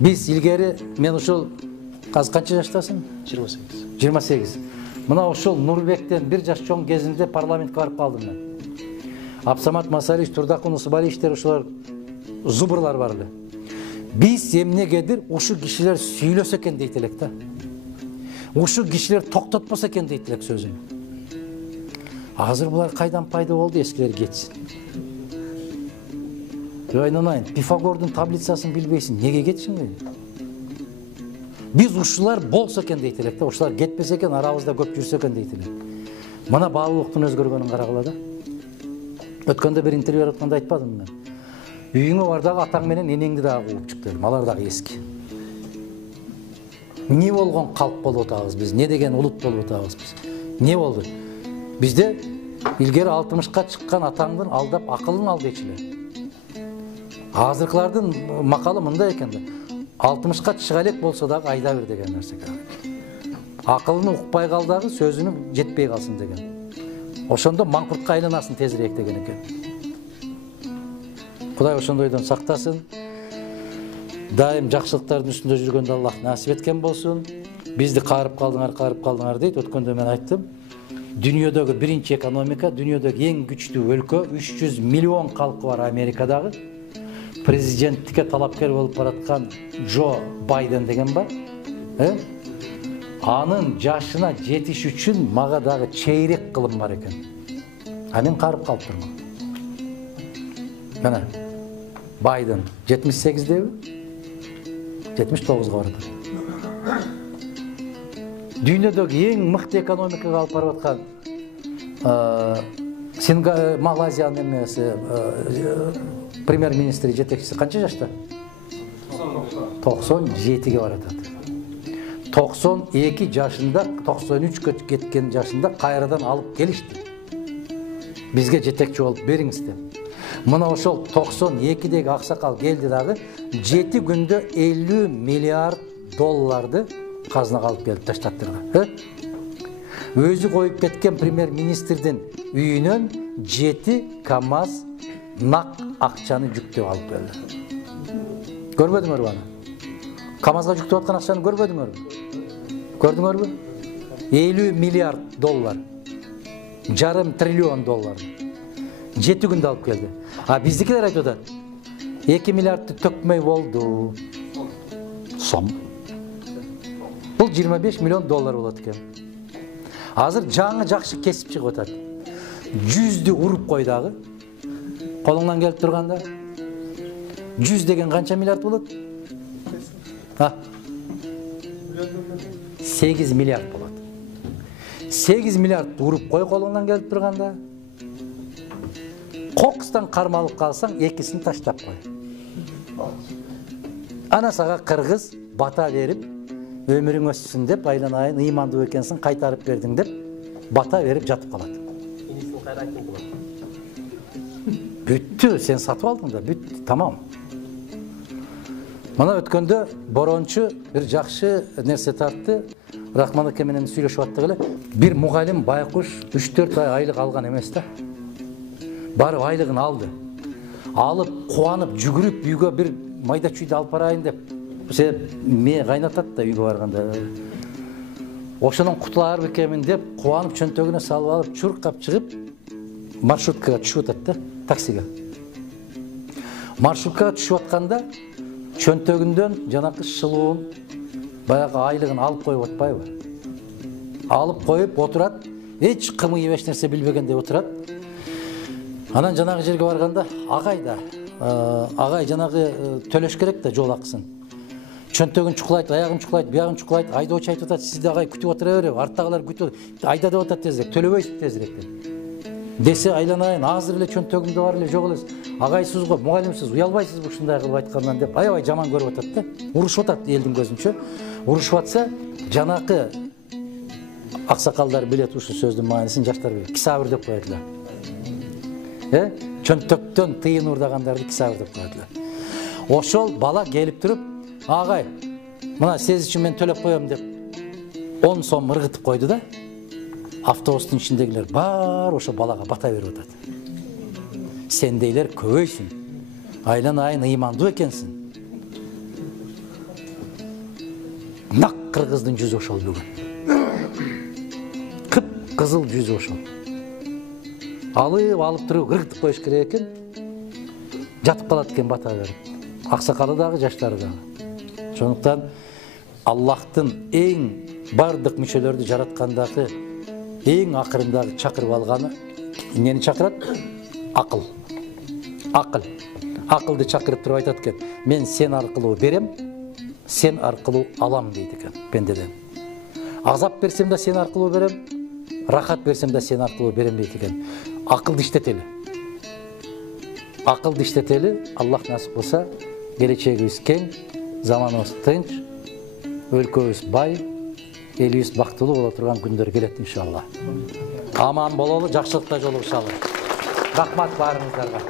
Биз илгери мен ушул азыр канча жаштасың? 28. 28. Мына ушул Нурбектен 1 жаш чоң кезинде парламентке барып калдым мен. Абсамат Масарич, Турдакун Усубалиевичтер ушулар зубырлар бар эле. Биз эмнегедир ушу кишилер сүйлөсө экен дейт элек да. Ушу кишилер токтотпосо экен дейт элек сөзүн. Азыр булар кайдан пайда болду, эскилер кетсин. Айнанайын, Пифагордун таблицасын билбейсиң, неге кетсиң дейт. Биз ушулар болсо экен дейт элек да, ушулар кетпесе экен, арабызда көп жүрсө экен дейт элек. Мына баалуулуктун өзгөргөнүн карагыла да. Өткөндө бир интервью берип атканда айтпадым мен. Үйүңө бар дагы атаң менен энеңди дагы кууп чык дедим. Алар дагы эски. Не болгон калп болуп атабыз биз? Не деген улут болуп атабыз биз? Не болду? Бизде илгери 60ка чыккан атаңдын алдап акылын ал дечиле. Азыркылардын макалы мындай экен да. 60ка чыга элек болсо дагы айда бир деген нерсе. Акылын укпай кал дагы сөзүнүн жетпей калсын деген. Ошондо маңкуртка айланасын тезирээк деген экен. Кудай ошондойдон сактасын. Дайым жакшылыктардын үстүндө жүргөндө Аллах насип эткен болсун. Бизди каарып калдыңар дейт. Өткөндө мен айттым. Дүйнөдөгү биринчи экономика, дүйнөдөгү эң күчтүү өлкө, 300 миллион калкы бар Америкадагы. Президенттикке талапкер болуп бараткан Джо Байден деген бар. Анын жашына жетиш үчүн мага дагы чейрек кылым бар экен. А мен карып калып турмун. Мына Байден 78деби? 79га барат. Дүйнөдөгү эң мыкты экономикага алып барып аткан Малайзиянын эмеси премьер-министри жетекчиси канча жашта? 97ге барат. 92 жашында, 93 кеткен жашында кайрадан алып келишти. Бизге жетекчи болуп бериңиз деп. Мына ошол 92деги аксакал келди дагы 7 күндө 50 миллиард долларды казынага алып келип таштаттырга. Өзү коюп кеткен премьер-министрдин үйүнөн 7 КАМАЗ нак акчаны жүктөп алып келди. Көрбөдүңөрбү аны? КАМАЗга жүктөп аткан акчаны көрбөдүңөрбү? Көрдүңөрбү? 50 миллиард доллар. Жарым триллион доллар. 7 күндө алып келди. А биздикилер айтып атат. 2 миллиардты төкмөй болду. Сом. Бул 25 миллион доллар болот экен. Азыр жаңы жакшы кесип чыгып атат. 100дү уруп кой дагы. Колуңдан келип турганда 100 деген канча миллиард болот? 8 миллиард болот. 8 миллиард уруп кой колуңдан келип турганда. Кокустан кармалып калсаң, экисин таштап кой. Ана сага кыргыз бата берип, өмүрүң өссүн деп, айланайын, ыймандуу экенсиң, кайтарып бердиң деп, бата берип жатып калат. Инисин кайра айтып болот. Бүттү, сен сатып алдың да, бүттү, тамам. Мына өткөндө борончу бир жакшы нерсе тартты. Рахман аке менен сүйлөшүп аттык эле. Бир мугалим байкуш 3-4 ай айлык алган эмес да. Барып айлыгын алды. Алып, кубанып, жүгүрүп үйгө бир майда чүйдү алып барайын деп. Ме кайнатат да үйгө барганда. Ошонун кутулар бекемин деп, кубанып чөнтөгүнө салып алып, чуркап чыгып, маршруткага түшүп атат да, таксиге. Маршруткага түшүп атканда, чөнтөгүндөн жанакы шылуун, баягы айлыгын алып коюп атпайбы? Алып коюп отурат, эч кымый эч нерсе билбегендей отурат. Анан жанагы жерге барганда, агай жанагы төлөш керек да жол акысын. Чөнтөгүн чукулайт, аягын чукулайт, биягын чукулайт, айдоочу айтып атат, сизди агай күтүп отура берип, арттагылар күтүп, айда деп атат тезирээк, төлөбөйсүз тезирээк деп. Десе айланайын, азыр эле чөнтөгүмдө бар эле жок элес. Агайсыз го, мугалимсиз, уялбайсызбы ушундай кылып айткандан деп, аябай жаман көрүп атат да. Урушуп атат элдин көзүнчө. Урушуп атса, жанакы аксакалдар билет ушул сөздүн маанисин, жаштар билет. Кисабыр деп коет эле. Чөнтөктөн тыйын урдагандарды кисабыр деп коет эле. Ошол бала келип туруп, агай, мына сиз үчүн мен төлөп коем деп 10 сом ыргытып койду да. Автобустун ичиндегилер бар ошо балага бата берип атат. Сендейлер көбөйсүн. Айланайын, ыймандуу экенсиң. кыргыздын жүзү ошол бүгүн. Кып-кызыл жүзү ошол. Алып туруп кыргытып коюш керек экен. Жатып калат экен бата берип. Аксакалы дагы, жаштары дагы. Ошондуктан Аллахтын эң бардык мүчөлөрдү жараткандагы эң акырындагы чакырып алганы эмнени чакырат? Акыл. Акылды чакырып туруп айтат экен. Мен сен аркылуу берем, сен аркылуу алам дейт экен пендеден. Азап берсем да сен аркылуу берем, рахат берсем да сен аркылуу берем дейт экен. Акылды иштетели. Аллах насип кылса, келечегибиз кең, заманыбыз тынч, өлкөбүз бай, элибиз бактылуу боло турган күндөр келет иншалла. Аман бололу, жакшылыкта жолугушалы. Рахмат баарыңыздарга.